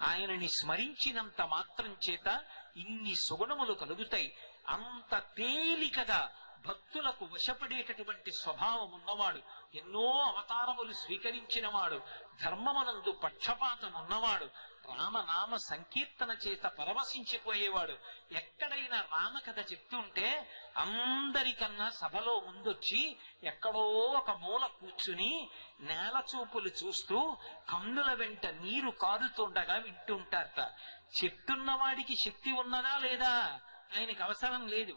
ఆయనని స్మరించినంత మాత్రం చేత ఇన్ని సుగుణములు కలుగుతాయి. అంత తేలికగా భక్తులకు వశపడేటటువంటి స్వభావం ఉన్నవాడు, ఎన్నో అవతారములు స్వీకరించిన వాడు, ధర్మమునందు పక్షపాతం ఉన్నవాడు, రామనామ సంకీర్తన చేత పరవశించిపోయేవాడు. ఎక్కడైనా రామకథ చెప్తుంటే అందరికన్నా సభలో ముందొచ్చి ఎక్కడో ఒక మూల కూర్చుని నేల చూపులు చూస్తూ కన్నుల వెంట నీరు కారుతుండగా వింటుంటారట. చెప్తున్నవాడికి శక్తి ఉన్నదా లేదా ఆయనకి అవసరం లేదు.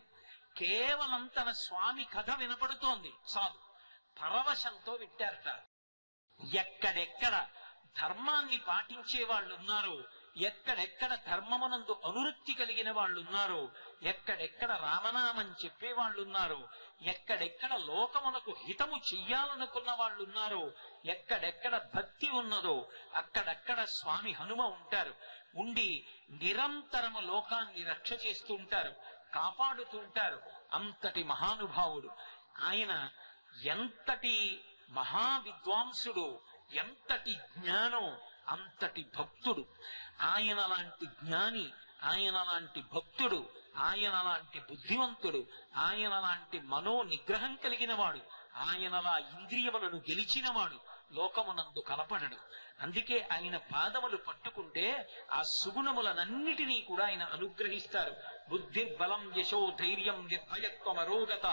కేవలం తన స్వామి కథ వినపడుతోంది చాలు, పరవశంతో వింటారట. ఎక్కడెక్కడ ధర్మాన్ని పాటించే వాళ్ళు ఉన్నారో, ఎక్కడెక్కడ ధర్మమునందు అనురక్తి కలిగిన వాళ్ళు ఉన్నారో, ఎక్కడెక్కడ రామనామం చెప్పే వాళ్ళు ఉన్నారో, ఎక్కడెక్కడ లోకమునకు హితము చెయ్యాలనుకున్న వాళ్ళు ఉన్నారో, ఎక్కడెక్కడ భక్తి ఉన్నదో అక్కడక్కడ స్వామి హనుమ ఉంటారు. ఉండి నిరంతరము లోకాన్ని రక్ష చేస్తూ ఉంటారు, కాపాడుతూ ఉంటారు. అంతటి మహానుభావుడు ఆయన. ఎంతటి మహావిద్వాంసుడు, ఎంతటి జ్ఞానం, అంతటి భక్తుడు. ఆయన లాంటి జ్ఞాని, ఆయన లాంటి భక్తుడు, ఆయన లాంటి బుద్ధివంతుడు, ఆయన లాంటి మనో నిగ్రహం కలిగిన వాడు, ఆయనలా ఇంద్రియములను గెలిచినవాడు లోకమునందు కనపడడు. అందుకే ఆయన పాదములు పట్టుకుంటే ఆ సుగుణములనన్నిటినీ కూడా ఆయన అనుగ్రహిస్తారు. బుద్ధిర్బలం యశో ధైర్యం నిర్భయత్వం అరోగత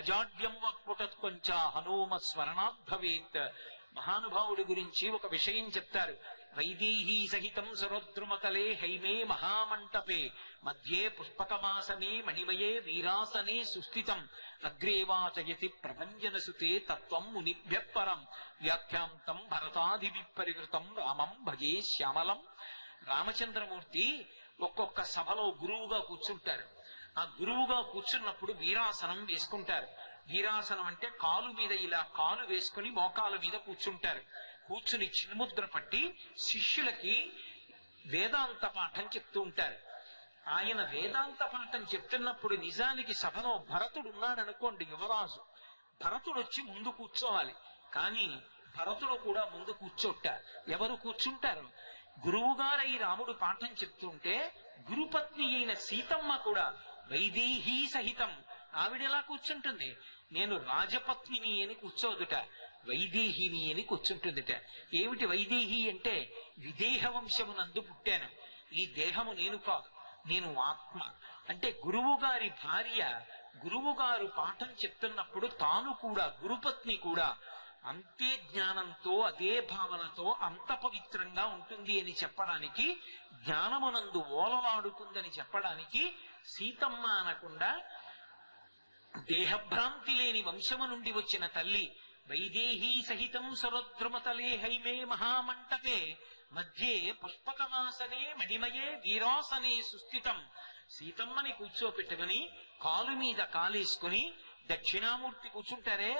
అజాడ్యం వక్పుటత్వంచ హనుమ స్మరణాత్ భవేత్. మహానుభావుడి గురించి ఒక విషయం చెప్తారు. వైదేహీ సహితం సరోద్రుమతలే హైమే మహామంటపే మధ్యే పుష్పకమాసనే మణిమయే వీరాసనే సుస్థితం అగ్రేవాచయతి ప్రభంజనసుతే తత్వం మునిభ్య పరం వ్యాఖ్యాంతం భరతాదివిపరివృతం రామం భజే శ్యామలం. రామచంద్రమూర్తి ఒక్కొక్క సభలో గురువుగా కూర్చుంటారు. ఆ గురువుగా కూర్చున్నప్పుడు వీరాసనం వేసుకుంటారు. వీరాసనం అంటే కాలు మీద ఇలా కాలు వేసుకుని మోకాల మీద కూర్చుంటారు. కూర్చుని చిన్ముద్ర పట్టి శిష్యులకి వేదాంత పాఠం చెప్తూ ఉంటారు. ఆయన వేదాంత పాఠం చెప్తున్నప్పుడు నిజానికి సభలో భరతుడు ఉన్నాడనుకోండి, యువరాజు. భరతుడు వచ్చి ముందు కూర్చోవాలి, కానీ భరతుడు కూడా ముందు కూర్చోట. ఎవరు కూర్చుంటారు? గురువుగారై రాముడు పాఠం చెప్తుంటే గురుపత్ని అయిన సీతమ్మ కూడా వైదేహీ సహితం ఆవిడెలా కూర్చుంటుంది? నేను రాజపత్నిని అని కూర్చోదుట, వైదేహిని అని కూర్చుంటుందిట. ఏమిటి వైదేహి అంటే? విదేహ వంశమునందు పుట్టాను, ఈ దేహము నేను కాదు, నేను ఆత్మ. అంటే గురువుగారి భార్య గురువుగారు పాఠం చెప్తున్నప్పుడు తాను కూడా గురుపత్ని కూడా అంతే జ్ఞానంతో అదే భావనతో అంత పవిత్రంగా ఉంటుంది అని చెప్పడానికి, జ్ఞానమునందు ఓలలాడుతుందని చెప్పడానికి సీతమ్మ అనకుండా దేహభ్రాంతి లేని వంశము నుండి వచ్చిన తల్లి వైదేహీ సహితం సరోద్రుమతలే హైమే మహామంటపే మధ్యే పుష్పకమాసనే మణిమయే వీరాసనే సుస్థితం. సీతమ్మని కూర్చోపెట్టుకుని కాలు మీద కాలేసుకుని దక్షిణామూర్తి కూర్చుంటారే,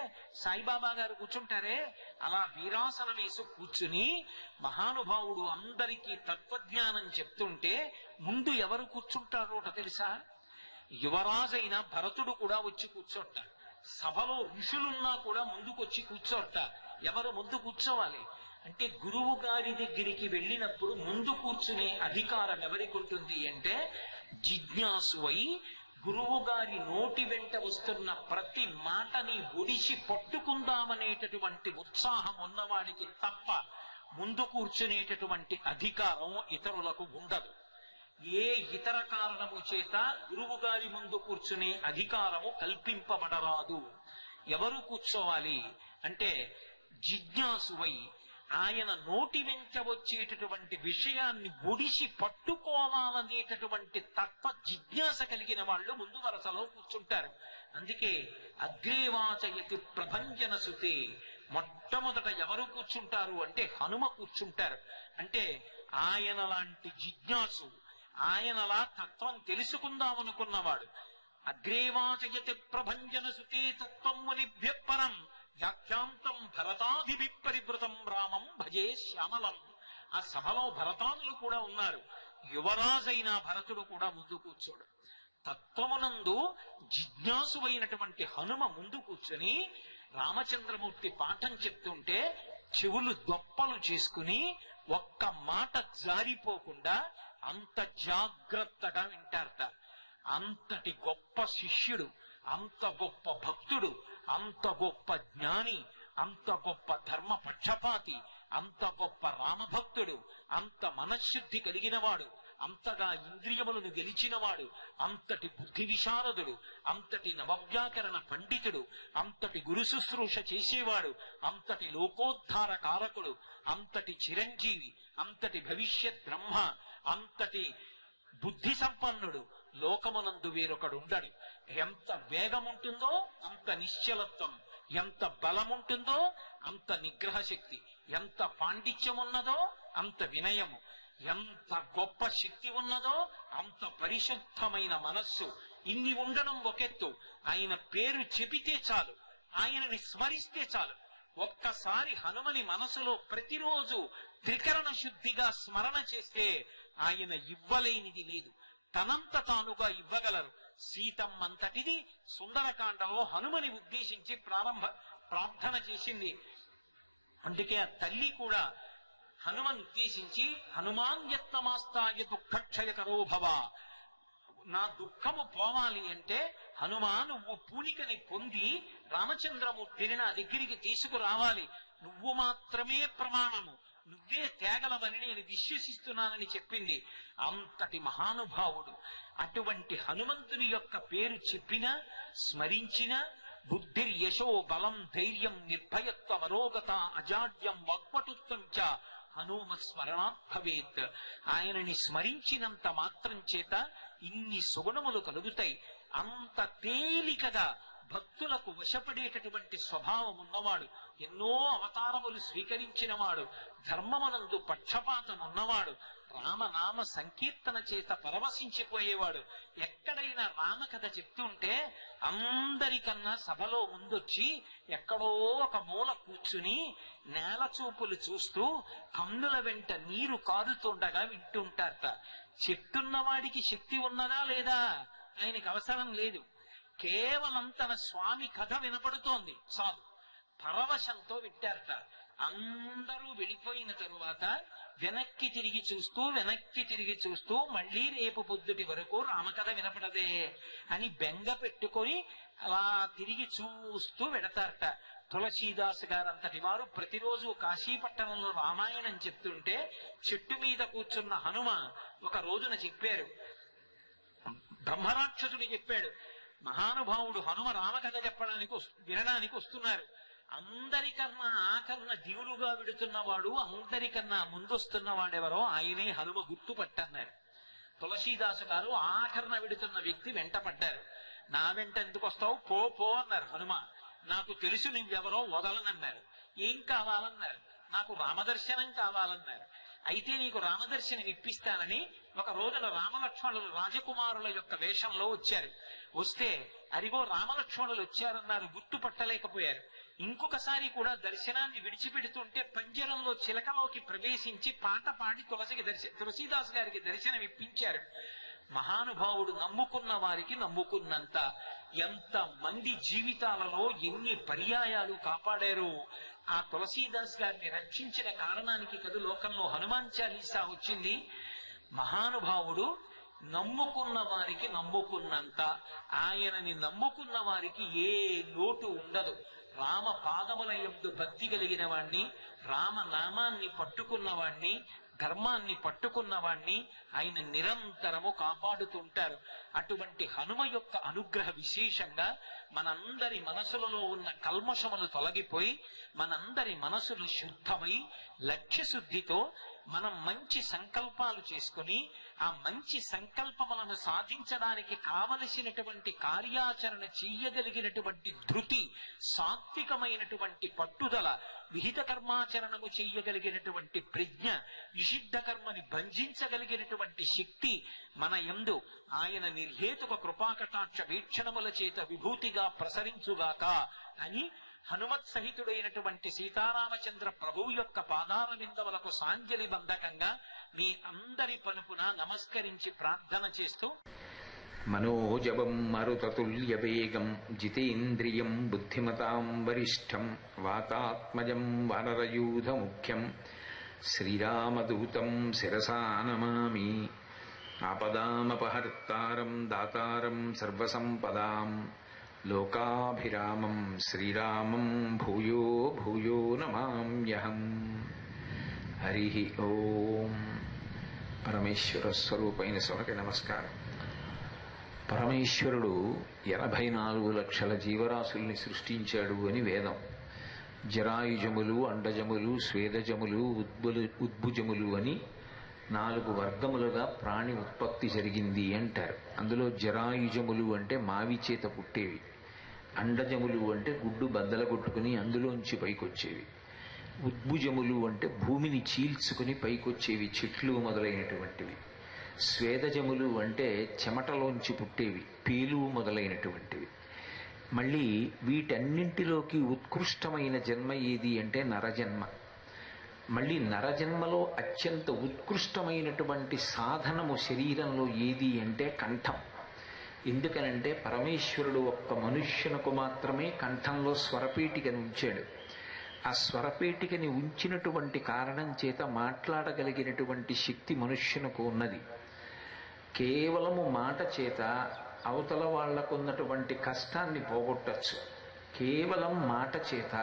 సాయిబాబా గారు కూర్చుంటారే, అలా వీరాసనం వేసి కూర్చుని మహానుభావుడు అందరికీ తత్వజ్ఞానం చెప్తుంటే ముందు ఎవరు కూర్చుంటారో తెలుసా? యువరాజైన భరతుడు కూడా వచ్చి కూర్చోట. సభలో ఋషులున్నా కూడా ముందుకొచ్చి కూర్చోట. ఎవరు ముందు కూర్చోవాలి అంటే, గురువు గారి దగ్గరికి వెళ్ళినప్పుడు ముందు కూర్చునే అధికారం ఎవరికి ఉంటుంది అంటే, జిజ్ఞాసువై గురువు గారి నోటి వెంట వస్తున్న ప్రతి మాటని ఒడిసి పట్టుకుందామనేటటువంటి ఉత్సాహం ఉన్నవాడికి తప్ప ముందు కూర్చునేటటువంటి అధికారం ఇతరులకు ఉండదు. ఏ ఇతర కారణము చేత గురువు గారి ముందు కూర్చునే అధికారము కల్పింపబడరాదు. ఎవరు కూర్చోవాలి అంటే, జిజ్ఞాసువై ఆయన నోటి వెంట వచ్చేటటువంటి విషయాన్ని ఒడిసి పట్టుకోవాలనేటటువంటి తత్వ జిజ్ఞాస కలిగిన వాళ్ళు ముందు వరసలో కూర్చుంటారు. అందుకే అగ్రేవాచయతి ప్రభంజన సుతే, మొట్టమొదట ఎవరు కూర్చుంటారు అంటే హనుమ కూర్చుంటారు. అంటే ఆయన లాంటి జిజ్ఞాసు, ఆయనలా తత్వం తెలుసుకుందామనుకున్నవాడు. అగ్రేవాచయతి ప్రభంజన సుతే తత్వం మునిభ్య పరం వ్యాఖ్యాంతం భరతాదివిపరివృతం రామం భజే శ్యామలం. ఆ సభలో భరతాదులు కూడా ఉన్నారు. యువరాజైన భరతుడు కూడా ముందు కూర్చోడు. తత్వమునందు జిజ్ఞాసువైనటువంటి హనుమ ముందు కూర్చొని రామచంద్రమూర్తి పాఠం చెప్తుంటే చెవులు దొప్పలు చేసుకుని ఒక్క మాట జారిపోకుండా అంత జాగ్రత్తగా వింటారట. అంతటి గొప్ప శిష్యుడు, అంత గొప్ప భక్తుడు, అంత గొప్ప జ్ఞాని, అంత గొప్ప ధర్మ పక్షపాతి, అంత గొప్ప రామభక్తుడు, అంత మనశ్శుద్ధి కలిగినవాడు, అంతగా ఇంద్రియములను గెలిచినవాడు, అంతటి బుద్ధి విశారదుడు, అంతటి నవవ్యాకరణ పండితుడు, అంతటి గురు శుశ్రూష చేసేవాడు, అంతటి లోకోద్ధార కారకుడు, అంతటి చిరంజీవి, అంతటి భవిష్యత్ బ్రహ్మ, అంతటి బుద్ధి సంపన్నుడు లోకమునందు వేరొకడు ఉండడు. ఎంత వేగముంటుందో అంత నిశ్చలత్వం, ఎంత బలముంటుందో అంత నిగ్రహ శక్తి, ఎంత పాండిత్యం ఉన్నదో అంత వినయము, ఎంత గొప్ప శక్తి ఉన్నదో అంత పరిశుద్ధమైన మనస్సు. ఇన్ని ఉండడం ఒకెత్తు, ఆయన పేరు చెబితే చాలు, ఆయనని స్మరిస్తే చాలు. ఒక్కసారి హనుమని మనసులో ప్రతిరోజు త్రికరణ శుద్ధిగా స్మరణ చేస్తే ఆయన ఇవ్వలేనిది లేదు, తనంత తానుగా ఇవ్వగలరు. సీతమ్మంతటిది సుందరకాండలో హనుమని ఉద్దేశించి ప్రార్థన చేసింది. అందుకే ఆ తల్లి కూడా హనుమని ఉద్దేశించి హనుమాన్ యత్నమాస్తాయ దుఃఖక్షయకరో భవ, నా దుఃఖము పోవాలి అంటే హనుమా నువ్వు పూనికని పొంది రామచంద్రమూర్తిని నా దగ్గరికి తీసుకురావాలి, నువ్వు మాత్రమే ప్రమాణము, నువ్వే తేగలవని నేను విశ్వసిస్తున్నానని చెప్పింది. అంతటి మహానుభావుడు. అటువంటి హనుమంతుని యొక్క పేరు చెప్పినా స్మరించిన బుద్ధిర్యశో బలం ధైర్యం నిర్భయత్వం అరోగత అజాడ్యం వాక్పటుత్వం చ హనుమ స్మరణార్థవేత్. ఆయనని స్మరించినంత మాత్రం చేత ఇన్ని సుగుణములు కలుగుతాయి. అంత తేలికగా భక్తులకు వశపడేటటువంటి స్వభావం ఉన్నవాడు, ఎన్నో అవతారములు స్వీకరించినవాడు, ధర్మమునందు పక్షపాతం ఉన్నవాడు, రామనామ సంకీర్తన చేత పరవశించిపోయేవాడు. ఎక్కడైనా రామకథ చెప్తుంటే అందరికన్నా సభలో ముందొచ్చి ఎక్కడో ఒక మూల కూర్చుని నేల చూపులు చూస్తూ కన్నుల వెంట నీరు కారుతుండగా వింటుంటారట. చెప్తున్నవాడికి శక్తి ఉన్నదా లేదా ఆయనకి అవసరం లేదు, కేవలం తన స్వామి కథ వినపడుతోంది చాలు, పరవశంతో వింటారట. అందరూ వెళ్ళిపోయిన తరువాత వెనక్కి తిరిగి చూస్తూ మళ్ళీ రేపు పొద్దుటి వరకు రామకథ వినపడదే అని బెంగ పెట్టుకొని అలా తిరిగి చూస్తూ వెడతారట. తులసీదాసు గారంతటి వారు ప్రతిరోజు కాశీపట్టణంలో రామాయణం చెప్తుంటే చెట్టు మీద కూర్చున్న హనుమ ఒక రోజున చెప్పారు, బ్రహ్మరాక్షసుడు చెప్పాడు, మహానుభావుడు హనుమ రామకథ చెప్పడానికి వినడానికి వస్తున్నారు, అందరికన్నా ఆకరణ దివులుగా విడుతున్నవాడు, అందరికన్నా ముందొస్తున్న వాడెవరో ఆయనే హనుమ గుర్తుపట్టన్నారు. తులసీదాసు గారు ఆకరణ విడుతున్న వ్యక్తి వెంట పడ్డారు. నా వెంట ఎందుకు వస్తావు, పో పో అన్నారు హనుమ. నాకు తెలుసు నువ్వెవరో, వదలనన్నారు. ఏం కావాలన్నారు, నాకు రామదర్శనం కావాలన్నారు. అయితే నీకు రామదర్శనం ఇప్పిస్తానని ఒక రోజున రామలక్ష్మణులు రాజకుమారుల యొక్క వేషంలో వచ్చారు. వస్తే అరిగో రామలక్ష్మణులు వచ్చారన్నారు, గుర్తుపట్టలేకపోయారు. ఇంకొకసారి కూడా దర్శనాన్ని విడిచిపెడుతుంటే పంజరంలో చిలకలోకి ప్రవేశించి పాట పాడి తులసీదాస్ గారికి దర్శనం ఇప్పించారు. మహానుభావుడు నమ్ముకున్న వారికి నమ్ముకున్నంత ఎంత మంది జీవితాలలో ఎన్ని పర్యాయాలు కాపాడారు. ఆ తులసీదాస్ గారిని రక్షించిన కారణానికి కదు లోకంలో హనుమాన్ చాలీసా వచ్చింది. మహానుభావుడు నమ్ముకున్న వారికి నమ్ముకున్నంత, ఆయనని నమ్ముకున్న వారికి ఏ లోటు ఉండదు. రామ పాదముల యందు భక్తి కలిగిన వాణ్ణి, రామనామాన్ని పట్టుకున్నవాణ్ణి, ధర్మాన్ని పట్టుకున్నవాణ్ణి ఆయన నిరంతరము కాపాడుతుంటారు. అటువంటి హనుమ యొక్క అనుగ్రహ విశేషంగా మనందరి మనసులలో ఉన్న కల్మషములు తొలగిపోయి మనందరి మనసులు శుద్ధమై లక్ష్యశుద్ధితో మనం మంచి సంకల్పాలు చేసుకుని ఆ మంచి సంకల్పములను సాధించడానికి కావలసినటువంటి కార్యాచరణ చెయ్యగలిగినటువంటి ధృతి, సాత్వికమైనటువంటి పట్టుదల, విహిత కర్మాచరణము చెయ్యగలిగినటువంటి ప్రజ్ఞ, నిషిద్ధ కర్మని భంజించగలిగినటువంటి శక్తి మన యందు ఆయన నిర్హేతుక కృపాకటాక్ష వీక్షణముల చేత విభూతిగా ప్రసరించుగాక అని హనుమత్ సహితుడైనటువంటి సీతారామచంద్ర ప్రభువు యొక్క పాదాల విందములకు సాంజలి బంధకంగా మీ అందరి పలుపున నమస్కరించి ప్రార్థన చేస్తూ, మనోజవం మరుతతుల్య వేగం జితేంద్రియం బుద్ధిమతాం వరిష్టం వాతాత్మజం వానరయూధ ముఖ్యం శ్రీరామదూతం శిరసా నమామి. ఆపదామపహర్తారం దాతారం సర్వసంపదాం లోకాభిరామం శ్రీరామం భూయో భూయో నమామ్యహం. హరి ఓం. పరమేశ్వర స్వరూపైన సభకి నమస్కారం. పరమేశ్వరుడు 84 లక్షల జీవరాశుల్ని సృష్టించాడు అని వేదం. జరాయుజములు, అండజములు, స్వేదజములు, ఉద్భుజములు అని 4 వర్గములుగా ప్రాణి ఉత్పత్తి జరిగింది అంటారు. అందులో జరాయుజములు అంటే మావి చేత పుట్టేవి, అండజములు అంటే గుడ్డు బద్దల కొట్టుకుని అందులోంచి పైకొచ్చేవి, ఉద్భుజములు అంటే భూమిని చీల్చుకుని పైకొచ్చేవి, చెట్లు మొదలైనటువంటివి, స్వేదజములు అంటే చెమటలోంచి పుట్టేవి, పేలు మొదలైనటువంటివి. మళ్ళీ వీటన్నింటిలోకి ఉత్కృష్టమైన జన్మ ఏది అంటే నరజన్మ. మళ్ళీ నరజన్మలో అత్యంత ఉత్కృష్టమైనటువంటి సాధనము శరీరంలో ఏది అంటే కంఠం. ఎందుకనంటే పరమేశ్వరుడు ఒక్క మనుష్యునకు మాత్రమే కంఠంలో స్వరపేటికను ఉంచాడు. ఆ స్వరపేటికని ఉంచినటువంటి కారణం చేత మాట్లాడగలిగినటువంటి శక్తి మనుష్యునకు ఉన్నది. కేవలము మాట చేత అవతల వాళ్లకున్నటువంటి కష్టాన్ని పోగొట్టచ్చు. కేవలం మాట చేత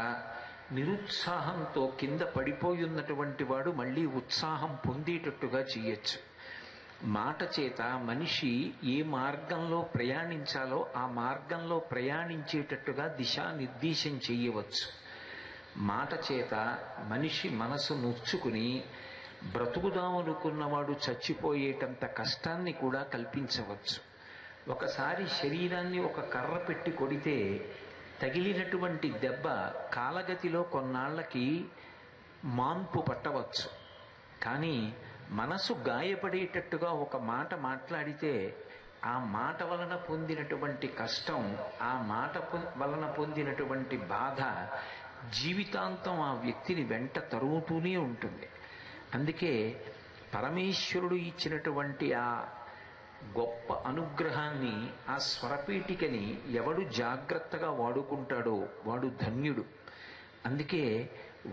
నిరుత్సాహంతో కింద పడిపోయి ఉన్నటువంటి వాడు మళ్ళీ ఉత్సాహం పొందేటట్టుగా చేయొచ్చు. మాట చేత మనిషి ఏ మార్గంలో ప్రయాణించాలో ఆ మార్గంలో ప్రయాణించేటట్టుగా దిశానిర్దేశం చేయవచ్చు. మాట చేత మనిషి మనసు నొచ్చుకుని బ్రతుకుదామనుకున్నవాడు చచ్చిపోయేటంత కష్టాన్ని కూడా కల్పించవచ్చు. ఒకసారి శరీరాన్ని ఒక కర్ర పెట్టి కొడితే తగిలినటువంటి దెబ్బ కాలగతిలో కొన్నాళ్లకి మాన్పు పట్టవచ్చు. కానీ మనసు గాయపడేటట్టుగా ఒక మాట మాట్లాడితే ఆ మాట వలన పొందినటువంటి కష్టం, ఆ మాట వలన పొందినటువంటి బాధ జీవితాంతం ఆ వ్యక్తిని వెంట తరుగుతూనే ఉంటుంది. అందుకే పరమేశ్వరుడు ఇచ్చినటువంటి ఆ గొప్ప అనుగ్రహాన్ని, ఆ స్వరపీఠికని ఎవడు జాగ్రత్తగా వాడుకుంటాడో వాడు ధన్యుడు. అందుకే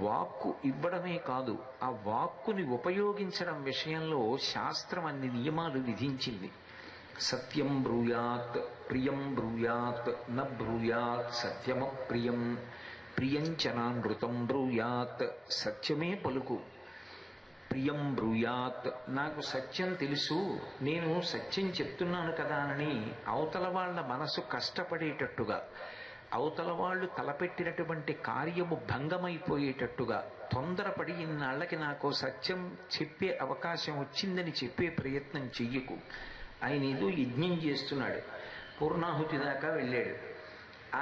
వాక్కు ఇవ్వడమే కాదు, ఆ వాక్కుని ఉపయోగించడం విషయంలో శాస్త్రం అన్ని నియమాలు విధించింది. సత్యం బ్రూయాత్, ప్రియం బ్రూయాత్, న బ్రూయాత్ సత్యమప్రియం, ప్రియంచనానృతం బ్రూయాత్, సత్యమే పలుకు. ప్రియం బ్రూయాత్, నాకు సత్యం తెలుసు, నేను సత్యం చెప్తున్నాను కదా అని అవతల వాళ్ళ మనసు కష్టపడేటట్టుగా, అవతల వాళ్ళు తలపెట్టినటువంటి కార్యము భంగమైపోయేటట్టుగా తొందరపడి ఇన్నాళ్లకి నాకు సత్యం చెప్పే అవకాశం వచ్చిందని చెప్పే ప్రయత్నం చెయ్యకు. ఆయన ఏదో యజ్ఞం చేస్తున్నాడు, పూర్ణాహుతి దాకా వెళ్ళాడు.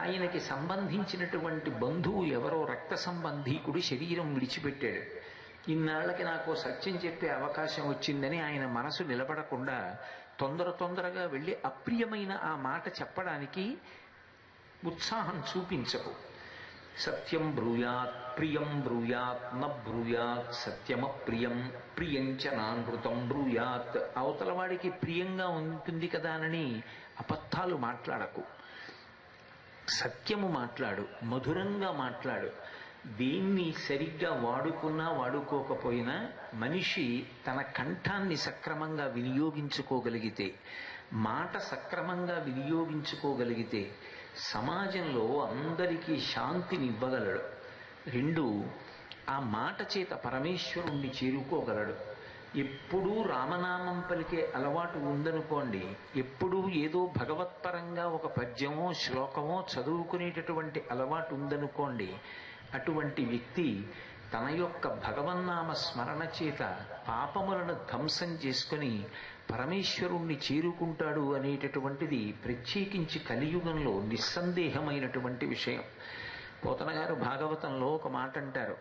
ఆయనకి సంబంధించినటువంటి బంధువు ఎవరో రక్త సంబంధీకుడు శరీరం విడిచిపెట్టాడు. ఇన్నాళ్లకి నాకు సత్యం చెప్పే అవకాశం వచ్చిందని ఆయన మనసు నిలబడకుండా తొందరగా వెళ్ళి అప్రియమైన ఆ మాట చెప్పడానికి ఉత్సాహం చూపించకు. సత్యం బ్రూయాత్, ప్రియం బ్రూయాత్, న బ్రూయాత్ సత్యమప్రియం, ప్రియంచ నానృతం బ్రూయాత్. అవతల వాడికి ప్రియంగా ఉంటుంది కదా అని అబద్ధాలు మాట్లాడకు. సత్యము మాట్లాడు, మధురంగా మాట్లాడు. దేన్ని సరిగ్గా వాడుకున్నా వాడుకోకపోయినా మనిషి తన కంఠాన్ని సక్రమంగా వినియోగించుకోగలిగితే, మాట సక్రమంగా వినియోగించుకోగలిగితే సమాజంలో అందరికీ శాంతిని ఇవ్వగలడు. 2, ఆ మాట చేత పరమేశ్వరుణ్ణి చేరుకోగలడు. ఎప్పుడూ రామనామం పలికే అలవాటు ఉందనుకోండి, ఎప్పుడూ ఏదో భగవత్పరంగా ఒక పద్యమో శ్లోకమో చదువుకునేటటువంటి అలవాటు ఉందనుకోండి, అటువంటి వ్యక్తి తన యొక్క భగవన్నామ స్మరణ చేత పాపములను ధ్వంసం చేసుకుని పరమేశ్వరుణ్ణి చేరుకుంటాడు అనేటటువంటిది ప్రత్యేకించి కలియుగంలో నిస్సందేహమైనటువంటి విషయం. పోతన గారు భాగవతంలో ఒక మాట అంటారు,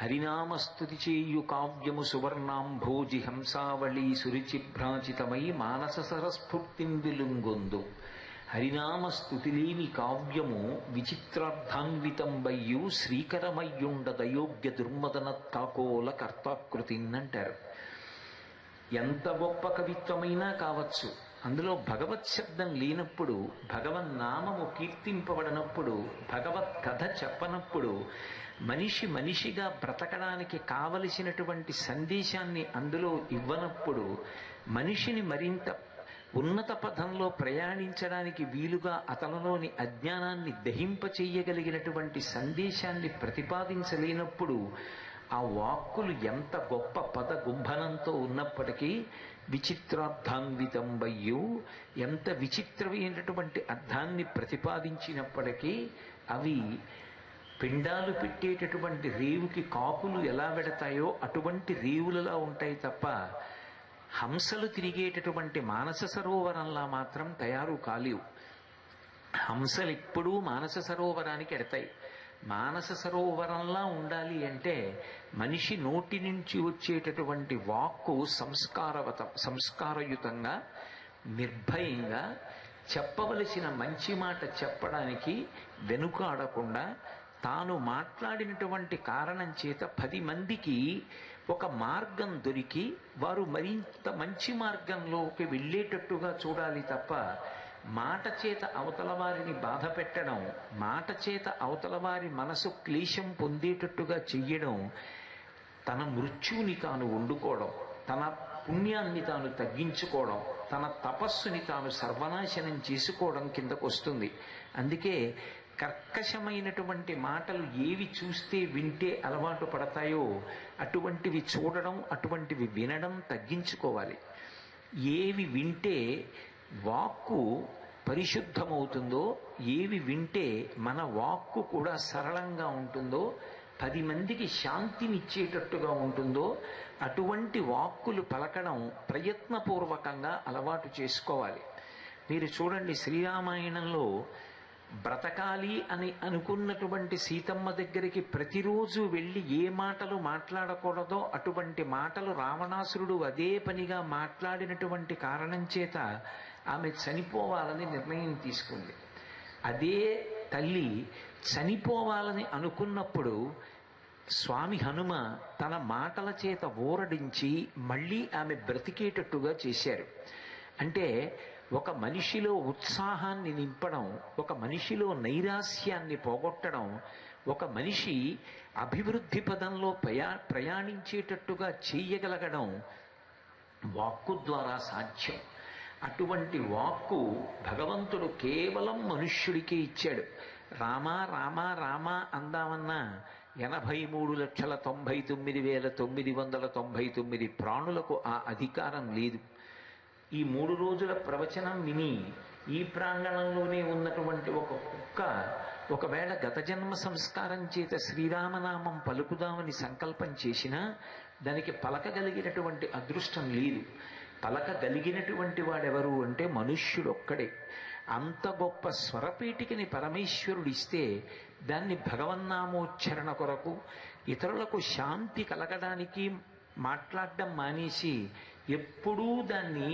హరినామస్తుతి చేయు కావ్యము సువర్ణాంభోజి హంసావళి సురుచిభ్రాచితమై మానస సరస్ఫూర్తిందిలుంగొందు. హరినామస్తుతి లేని కావ్యము విచిత్రార్థాన్వితంబయ్యు శ్రీకరమయ్యుండ దయోగ్య దుర్మదన తాకోల కర్తాకృతిన్ అంటారు. ఎంత గొప్ప కవిత్వమైనా కావచ్చు, అందులో భగవత్ శబ్దం లేనప్పుడు, భగవన్నామము కీర్తింపబడినప్పుడు, భగవత్ కథ చెప్పనప్పుడు, మనిషి మనిషిగా బ్రతకడానికి కావలసినటువంటి సందేశాన్ని అందులో ఇవ్వనప్పుడు, మనిషిని మరింత ఉన్నత పథంలో ప్రయాణించడానికి వీలుగా అతనిలోని అజ్ఞానాన్ని దహింపచేయగలిగినటువంటి సందేశాన్ని ప్రతిపాదించలేనప్పుడు, ఆ వాక్కులు ఎంత గొప్ప పద గుంభనంతో ఉన్నప్పటికీ విచిత్రార్థాన్వితంబయ్యు, ఎంత విచిత్రమైనటువంటి అర్థాన్ని ప్రతిపాదించినప్పటికీ అవి పిండాలు పెట్టేటటువంటి రేవుకి కాకులు ఎలా వెడతాయో అటువంటి రేవులలా ఉంటాయి తప్ప హంసలు తిరిగేటటువంటి మానస సరోవరంలా మాత్రం తయారు కాలేవు. హంసలు ఎప్పుడూ మానస సరోవరానికి ఎడతాయి. మానస సరోవరంలా ఉండాలి అంటే మనిషి నోటి నుంచి వచ్చేటటువంటి వాక్కు సంస్కారయుతంగా, నిర్భయంగా చెప్పవలసిన మంచి మాట చెప్పడానికి వెనుకాడకుండా, తాను మాట్లాడినటువంటి కారణం చేత 10 మందికి ఒక మార్గం దొరికి వారు మరింత మంచి మార్గంలోకి వెళ్ళేటట్టుగా చూడాలి తప్ప మాట చేత అవతల వారిని బాధ పెట్టడం, మాట చేత అవతల వారి మనసు క్లేశం పొందేటట్టుగా చెయ్యడం, తన మృత్యువుని తాను వండుకోవడం, తన పుణ్యాన్ని తాను తగ్గించుకోవడం, తన తపస్సుని తాను సర్వనాశనం చేసుకోవడం కిందకు వస్తుంది. అందుకే కర్కశమైనటువంటి మాటలు ఏవి చూస్తే వింటే అలవాటు పడతాయో అటువంటివి చూడడం, అటువంటివి వినడం తగ్గించుకోవాలి. ఏవి వింటే వాక్కు పరిశుద్ధమవుతుందో, ఏవి వింటే మన వాక్కు కూడా సరళంగా ఉంటుందో, 10 మందికి శాంతినిచ్చేటట్టుగా ఉంటుందో అటువంటి వాక్కులు పలకడం ప్రయత్నపూర్వకంగా అలవాటు చేసుకోవాలి. మీరు చూడండి, శ్రీరామాయణంలో బ్రతకాలి అని అనుకున్నటువంటి సీతమ్మ దగ్గరికి ప్రతిరోజు వెళ్ళి ఏ మాటలు మాట్లాడకూడదో అటువంటి మాటలు రావణాసురుడు అదే పనిగా మాట్లాడినటువంటి కారణం చేత ఆమె చనిపోవాలని నిర్ణయం తీసుకుంది. అదే తల్లి చనిపోవాలని అనుకున్నప్పుడు స్వామి హనుమ తన మాటల చేత ఊరడించి మళ్ళీ ఆమె బ్రతికేటట్టుగా చేశారు. అంటే ఒక మనిషిలో ఉత్సాహాన్ని నింపడం, ఒక మనిషిలో నైరాస్యాన్ని పోగొట్టడం, ఒక మనిషి అభివృద్ధి పదంలో ప్రయాణించేటట్టుగా చేయగలగడం వాక్కు ద్వారా సాధ్యం. అటువంటి వాక్కు భగవంతుడు కేవలం మనుష్యుడికే ఇచ్చాడు. రామా రామా రామా అందామన్నా 83,99,999 ప్రాణులకు ఆ అధికారం లేదు. ఈ 3 రోజుల ప్రవచనం విని ఈ ప్రాంగణంలోనే ఉన్నటువంటి ఒక కుక్క ఒకవేళ గత జన్మ సంస్కారం చేత శ్రీరామనామం పలుకుదామని సంకల్పం చేసినా దానికి పలకగలిగినటువంటి అదృష్టం లేదు. పలకగలిగినటువంటి వాడెవరు అంటే మనుష్యుడొక్కడే. అంత గొప్ప స్వరపీఠికని పరమేశ్వరుడిస్తే దాన్ని భగవన్నామోచ్చరణ కొరకు, ఇతరులకు శాంతి కలగడానికి మాట్లాడడం మానేసి ఎప్పుడూ దాన్ని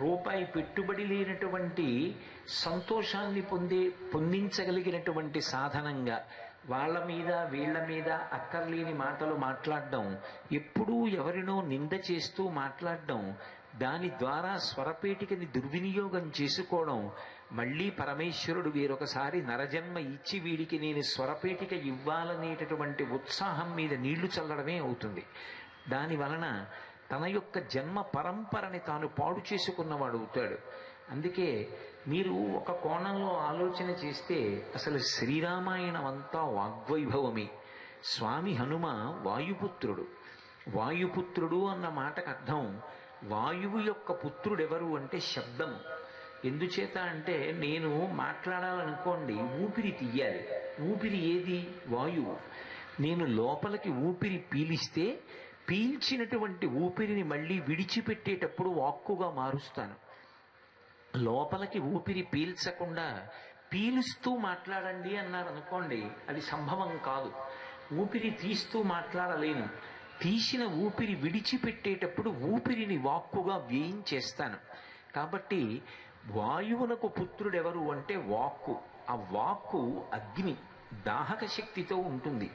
రూపాయి పెట్టుబడి లేనటువంటి సంతోషాన్ని పొందించగలిగినటువంటి సాధనంగా, వాళ్ళ మీద వీళ్ళ మీద అక్కర్లేని మాటలు మాట్లాడడం, ఎప్పుడూ ఎవరినో నింద చేస్తూ మాట్లాడడం, దాని ద్వారా స్వరపేటికని దుర్వినియోగం చేసుకోవడం, మళ్ళీ పరమేశ్వరుడు వేరొకసారి నరజన్మ ఇచ్చి వీడికి నేను స్వరపేటిక ఇవ్వాలనేటటువంటి ఉత్సాహం మీద నీళ్లు చల్లడమే అవుతుంది. దాని వలన తన యొక్క జన్మ పరంపరని తాను పాడు చేసుకున్నవాడు అవుతాడు. అందుకే మీరు ఒక కోణంలో ఆలోచన చేస్తే అసలు శ్రీరామాయణం అంతా వాగ్వైభవమే. స్వామి హనుమ వాయుపుత్రుడు. వాయుపుత్రుడు అన్న మాటకు అర్థం వాయువు యొక్క పుత్రుడెవరు అంటే శబ్దము. ఎందుచేత అంటే నేను మాట్లాడాలనుకోండి, ఊపిరి తీయాలి. ఊపిరి ఏది? వాయువు. నేను లోపలికి ఊపిరి పీలిస్తే పీల్చినటువంటి ఊపిరిని మళ్ళీ విడిచిపెట్టేటప్పుడు వాక్కుగా మారుస్తాను. లోపలికి ఊపిరి పీల్చకుండా పీలుస్తూ మాట్లాడండి అన్నారనుకోండి, అది సంభవం కాదు. ఊపిరి తీస్తూ మాట్లాడలేను. తీసిన ఊపిరి విడిచిపెట్టేటప్పుడు ఊపిరిని వాక్కుగా వేయించేస్తాను. కాబట్టి వాయువునకు పుత్రుడెవరు అంటే వాక్కు. ఆ వాక్కు అగ్ని, దాహక శక్తితో ఉంటుంది.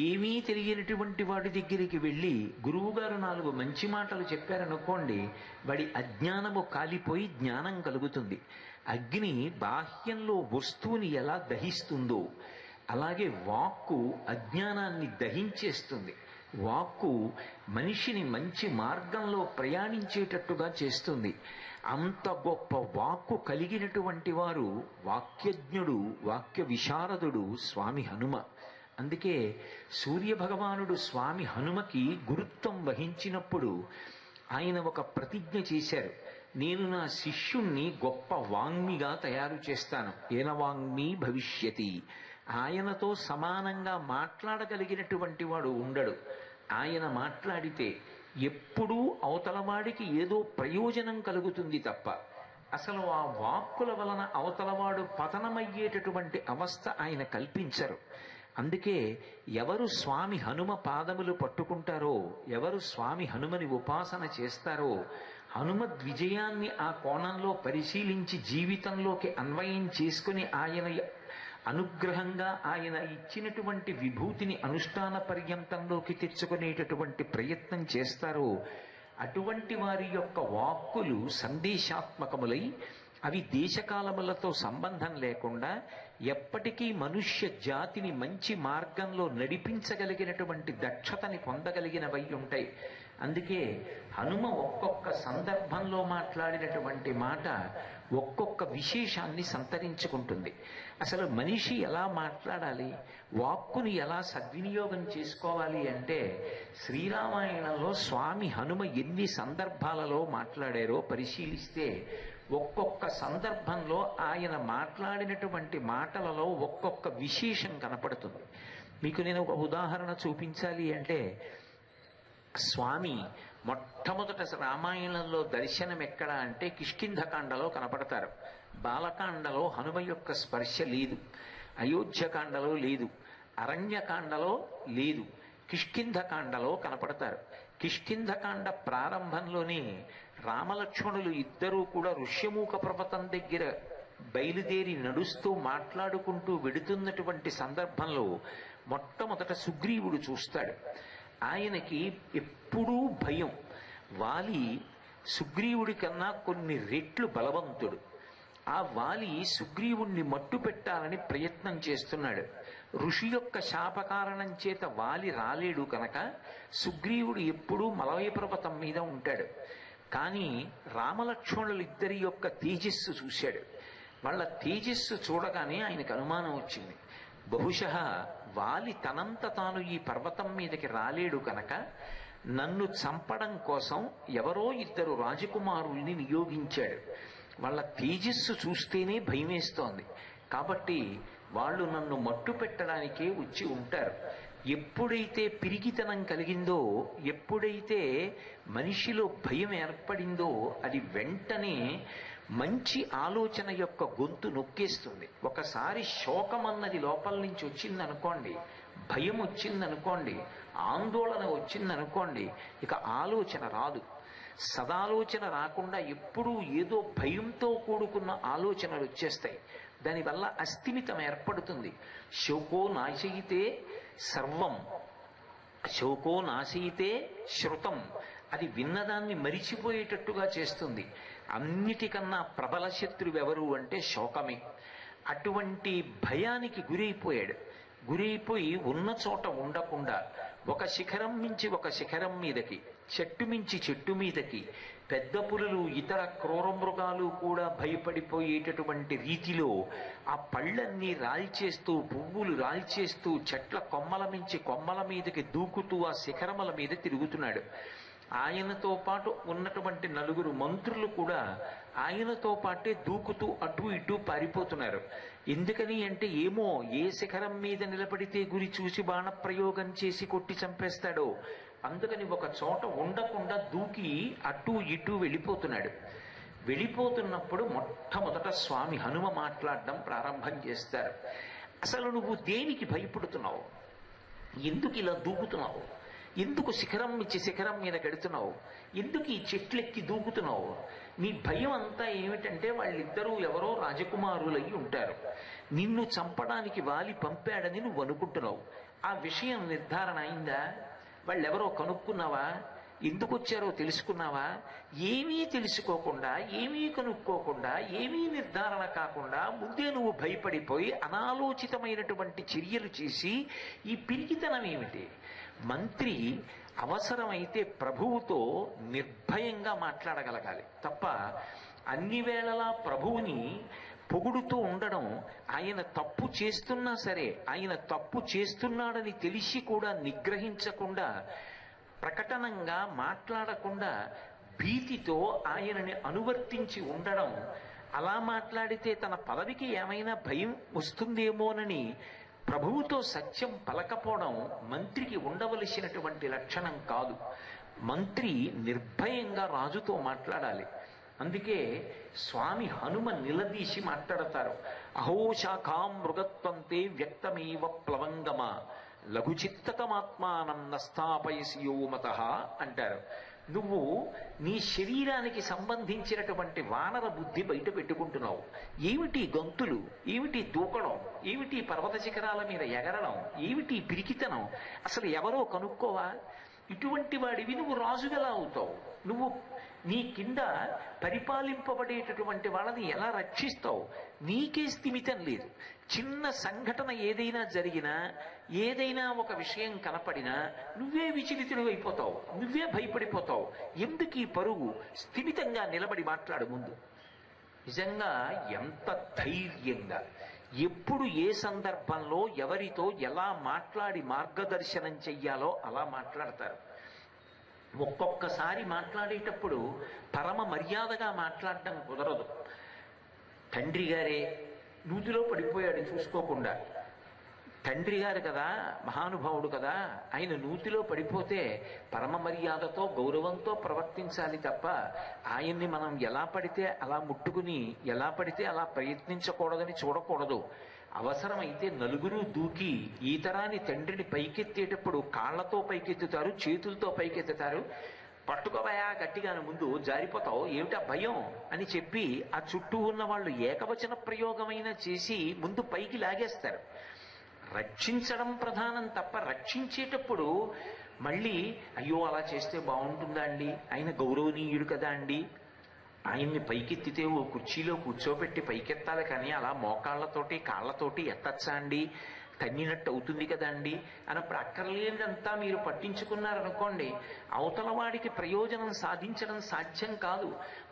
ఏమీ తెలియనటువంటి వాడి దగ్గరికి వెళ్ళి గురువుగారు 4 మంచి మాటలు చెప్పారనుకోండి, వాడి అజ్ఞానము కాలిపోయి జ్ఞానం కలుగుతుంది. అగ్ని బాహ్యంలో వస్తువుని ఎలా దహిస్తుందో అలాగే వాక్కు అజ్ఞానాన్ని దహించేస్తుంది. వాక్కు మనిషిని మంచి మార్గంలో ప్రయాణించేటట్టుగా చేస్తుంది. అంత గొప్ప వాక్కు కలిగినటువంటి వారు వాక్యజ్ఞుడు, వాక్య విశారదుడు స్వామి హనుమ. అందుకే సూర్యభగవానుడు స్వామి హనుమకి గురుత్వం వహించినప్పుడు ఆయన ఒక ప్రతిజ్ఞ చేశారు. నేను నా శిష్యుణ్ణి గొప్ప వాంగ్మిగా తయారు చేస్తాను. ఏన వాంగ్మి భవిష్యతి. ఆయనతో సమానంగా మాట్లాడగలిగినటువంటి వాడు ఉండడు. ఆయన మాట్లాడితే ఎప్పుడూ అవతలవాడికి ఏదో ప్రయోజనం కలుగుతుంది తప్ప అసలు ఆ వాక్కుల వలన అవతలవాడు పతనమయ్యేటటువంటి అవస్థ ఆయన కల్పించరు. అందుకే ఎవరు స్వామి హనుమ పాదములు పట్టుకుంటారో, ఎవరు స్వామి హనుమని ఉపాసన చేస్తారో, హనుమద్ విజయాన్ని ఆ కోణంలో పరిశీలించి జీవితంలోకి అన్వయం చేసుకుని ఆయన అనుగ్రహంగా ఆయన ఇచ్చినటువంటి విభూతిని అనుష్ఠాన పర్యంతంలోకి తెచ్చుకునేటటువంటి ప్రయత్నం చేస్తారో అటువంటి వారి యొక్క వాక్కులు సందేశాత్మకములై అవి దేశకాలములతో సంబంధం లేకుండా ఎప్పటికీ మనుష్య జాతిని మంచి మార్గంలో నడిపించగలిగినటువంటి దక్షతని పొందగలిగినవై ఉంటాయి. అందుకే హనుమ ఒక్కొక్క సందర్భంలో మాట్లాడినటువంటి మాట ఒక్కొక్క విశేషాన్ని సంతరించుకుంటుంది. అసలు మనిషి ఎలా మాట్లాడాలి, వాక్కుని ఎలా సద్వినియోగం చేసుకోవాలి అంటే శ్రీరామాయణంలో స్వామి హనుమ ఎన్ని సందర్భాలలో మాట్లాడారో పరిశీలిస్తే ఒక్కొక్క సందర్భంలో ఆయన మాట్లాడినటువంటి మాటలలో ఒక్కొక్క విశేషం కనపడుతుంది. మీకు నేను ఒక ఉదాహరణ చూపించాలి అంటే, స్వామి మొట్టమొదట రామాయణంలో దర్శనం ఎక్కడ అంటే కిష్కింధకాండలో కనపడతారు. బాలకాండలో హనుమ యొక్క స్పర్శ లేదు, అయోధ్యకాండలో లేదు, అరణ్యకాండలో లేదు, కిష్కింధకాండలో కనపడతారు. కిష్కింధకాండ ప్రారంభంలోనే రామలక్ష్మణులు ఇద్దరూ కూడా ఋష్యమూక పర్వతం దగ్గర బయలుదేరి నడుస్తూ మాట్లాడుకుంటూ వెడుతున్నటువంటి సందర్భంలో మొట్టమొదట సుగ్రీవుడు చూస్తాడు. ఆయనకి ఎప్పుడూ భయం. వాలి సుగ్రీవుడి కన్నా కొన్ని రెట్లు బలవంతుడు. ఆ వాలి సుగ్రీవుణ్ణి మట్టు పెట్టాలని ప్రయత్నం చేస్తున్నాడు. ఋషి యొక్క శాపకారణం చేత వాలి రాలేడు కనుక సుగ్రీవుడు ఎప్పుడూ మలయ పర్వతం మీద ఉంటాడు. కానీ రామలక్ష్మణులు ఇద్దరి యొక్క తేజస్సు చూశాడు. వాళ్ళ తేజస్సు చూడగానే ఆయనకు అనుమానం వచ్చింది. బహుశः వాలి తనంత తాను ఈ పర్వతం మీదకి రాలేడు కనుక నన్ను చంపడం కోసం ఎవరో ఇద్దరు రాజకుమారుల్ని నియోగించాడు. వాళ్ళ తేజస్సు చూస్తేనే భయమేస్తోంది. కాబట్టి వాళ్ళు నన్ను మట్టు పెట్టడానికే వచ్చి ఉంటారు. ఎప్పుడైతే పిరిగితనం కలిగిందో, ఎప్పుడైతే మనిషిలో భయం ఏర్పడిందో అది వెంటనే మంచి ఆలోచన యొక్క గొంతు నొక్కేస్తుంది. ఒకసారి శోకం అన్నది లోపల నుంచి వచ్చిందనుకోండి, భయం వచ్చిందనుకోండి, ఆందోళన వచ్చిందనుకోండి, ఇక ఆలోచన రాదు. సదాలోచన రాకుండా ఎప్పుడూ ఏదో భయంతో కూడుకున్న ఆలోచనలు వచ్చేస్తాయి. దానివల్ల అస్థిమితం ఏర్పడుతుంది. శోకో నాశయితే సర్వం, శోకో నాశయితే శృతం. అది విన్నదాన్ని మరిచిపోయేటట్టుగా చేస్తుంది. అన్నిటికన్నా ప్రబల శత్రువెవరు అంటే శోకమే. అటువంటి భయానికి గురైపోయాడు. గురైపోయి ఉన్న చోట ఉండకుండా ఒక శిఖరం మించి ఒక శిఖరం మీదకి, చెట్టు మించి చెట్టు మీదకి, పెద్ద పులులు ఇతర క్రూర మృగాలు కూడా భయపడిపోయేటటువంటి రీతిలో ఆ పళ్ళన్నీ రాల్చేస్తూ, పువ్వులు రాల్చేస్తూ, చెట్ల కొమ్మల మించి కొమ్మల మీదకి దూకుతూ ఆ శిఖరముల మీద తిరుగుతున్నాడు. ఆయనతో పాటు ఉన్నటువంటి 4 మంత్రులు కూడా ఆయనతో పాటే దూకుతూ అటు ఇటు పారిపోతున్నారు. ఎందుకని అంటే ఏమో ఏ శిఖరం మీద నిలబడితే గురి చూసి బాణప్రయోగం చేసి కొట్టి చంపేస్తాడో అందుకని ఒక చోట ఉండకుండా దూకి అటు ఇటు వెళ్ళిపోతున్నాడు. వెళ్ళిపోతున్నప్పుడు మొట్టమొదట స్వామి హనుమ మాట్లాడడం ప్రారంభం చేస్తారు. అసలు నువ్వు దేనికి భయపడుతున్నావు? ఎందుకు ఇలా దూకుతున్నావు? ఎందుకు శిఖరం ఇచ్చి శిఖరం మీద గడుతున్నావు? ఎందుకు ఈ చెట్లెక్కి దూకుతున్నావు? నీ భయం అంతా ఏమిటంటే వాళ్ళిద్దరూ ఎవరో రాజకుమారులై ఉంటారు. నిన్ను చంపడానికి వాలి పంపాడని నువ్వు అనుకుంటున్నావు. ఆ విషయం నిర్ధారణ అయిందా? వాళ్ళెవరో కనుక్కున్నావా? ఎందుకు వచ్చారో తెలుసుకున్నావా? ఏమీ తెలుసుకోకుండా, ఏమీ కనుక్కోకుండా, ఏమీ నిర్ధారణ కాకుండా ముందే నువ్వు భయపడిపోయి అనాలోచితమైనటువంటి చర్యలు చేసి ఈ పిరికితనం ఏమిటి? మంత్రి అవసరమైతే ప్రభువుతో నిర్భయంగా మాట్లాడగలగాలి తప్ప అన్ని వేళలా ప్రభువుని పొగుడుతూ ఉండడం, ఆయన తప్పు చేస్తున్నా సరే ఆయన తప్పు చేస్తున్నాడని తెలిసి కూడా నిగ్రహించకుండా, ప్రకటనంగా మాట్లాడకుండా భీతితో ఆయనని అనువర్తించి ఉండడం, అలా మాట్లాడితే తన పదవికి ఏమైనా భయం వస్తుందేమోనని ప్రభువుతో సత్యం పలకపోవడం మంత్రికి ఉండవలసినటువంటి లక్షణం కాదు. మంత్రి నిర్భయంగా రాజుతో మాట్లాడాలి. అందుకే స్వామి హనుమ నిలదీసి మాట్లాడతారు. అహో శాఖాం మృగత్వంతే వ్యక్తమేవ ప్లవంగమ లఘుచిత్తకమాత్మానం నస్థాపయసి యోమత అంటారు. నువ్వు నీ శరీరానికి సంబంధించినటువంటి వానర బుద్ధి బయట పెట్టుకుంటున్నావు. ఏమిటి గంతులు, ఏమిటి దూకడం, ఏమిటి పర్వత శిఖరాల మీద ఎగరడం, ఏమిటి పిరికితనం? అసలు ఎవరో కనుక్కోవా? ఇటువంటి వాడివి నువ్వు రాజుగలా అవుతావు. నువ్వు నీ కింద పరిపాలింపబడేటటువంటి వాళ్ళని ఎలా రక్షిస్తావు? నీకే స్థిమితం లేదు. చిన్న సంఘటన ఏదైనా జరిగినా, ఏదైనా ఒక విషయం కనపడినా నువ్వే విచలితుడు అయిపోతావు, నువ్వే భయపడిపోతావు. ఎందుకు ఈ పరుగు? స్థిమితంగా నిలబడి మాట్లాడు ముందు. నిజంగా ఎంత ధైర్యంగా, ఎప్పుడు ఏ సందర్భంలో ఎవరితో ఎలా మాట్లాడి మార్గదర్శనం చెయ్యాలో అలా మాట్లాడతారు. ఒక్కొక్కసారి మాట్లాడేటప్పుడు పరమ మర్యాదగా మాట్లాడటం కుదరదు. తండ్రి గారే నూతిలో పడిపోయాడు చూసుకోకుండా. తండ్రి గారు కదా, మహానుభావుడు కదా, ఆయన నూతిలో పడిపోతే పరమ మర్యాదతో గౌరవంతో ప్రవర్తించాలి తప్ప ఆయన్ని మనం ఎలా పడితే అలా ముట్టుకుని, ఎలా పడితే అలా ప్రయత్నించకూడదని చూడకూడదు. అవసరమైతే నలుగురు దూకి ఈతరాని తండ్రిని పైకెత్తేటప్పుడు కాళ్లతో పైకెత్తుతారు, చేతులతో పైకెత్తుతారు. పట్టుకోవయా గట్టిగా ముందు జారిపోతావు, ఏమిటా భయం అని చెప్పి ఆ చుట్టూ ఉన్న వాళ్ళు ఏకవచన ప్రయోగమైన చేసి ముందు పైకి లాగేస్తారు. రక్షించడం ప్రధానం తప్ప రక్షించేటప్పుడు మళ్ళీ అయ్యో అలా చేస్తే బాగుంటుందా అండి, ఆయన గౌరవనీయుడు కదా అండి, ఆయన్ని పైకెత్తితే ఓ కుర్చీలో కూర్చోబెట్టి పైకెత్తాలి కానీ అలా మోకాళ్లతోటి కాళ్లతోటి ఎత్తచ్చా అండి, తన్నినట్టు అవుతుంది కదా అండి అన్నప్పుడు అక్కర్లేదంతా మీరు పట్టించుకున్నారనుకోండి, అవతల వాడికి ప్రయోజనం సాధించడం సాధ్యం కాదు.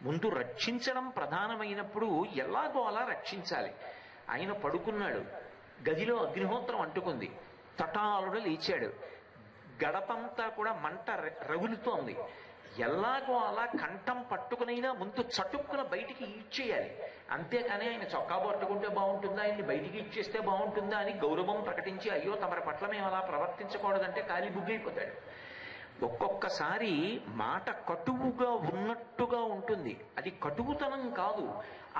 ముందు రక్షించడం ప్రధానమైనప్పుడు ఎలాగో అలా రక్షించాలి. ఆయన పడుకున్నాడు, గదిలో అగ్నిహోత్రం అంటుకుంది, తటాలుడ లేచాడు, గడపంతా కూడా మంట రగులుతోంది. ఎలాగో అలా కంఠం పట్టుకునైనా ముందు చటుక్కున బయటికి ఈడ్చేయాలి. అంతేకాని ఆయన చొక్కా పట్టుకుంటే బాగుంటుందా, ఆయన్ని బయటికి ఇచ్చేస్తే బాగుంటుందా అని గౌరవం ప్రకటించి అయ్యో తమరి పట్ల మేము అలా ప్రవర్తించకూడదంటే కాలి బుగ్గైపోతాడు. ఒక్కొక్కసారి మాట కటువుగా ఉన్నట్టుగా ఉంటుంది, అది కటువుతనం కాదు.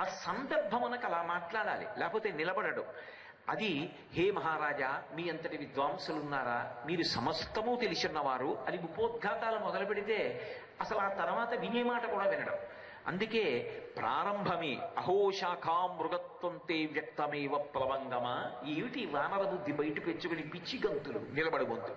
ఆ సందర్భం మనకు అలా మాట్లాడాలి, లేకపోతే నిలబడడు. అది హే మహారాజా మీ అంతటి విద్వాంసులున్నారా, మీరు సమస్తము తెలిసిన్నవారు అని ఉపోద్ఘాతాలు మొదలు పెడితే అసలు ఆ తర్వాత వినే మాట కూడా వినడం. అందుకే ప్రారంభమే అహో శాఖాం మృగత్వంతే వ్యక్తమేవ ప్లవంగమ. ఏమిటి వానర బుద్ధి బయటకు తెచ్చుకుని పిచ్చి గంతులు, నిలబడి గొంతు.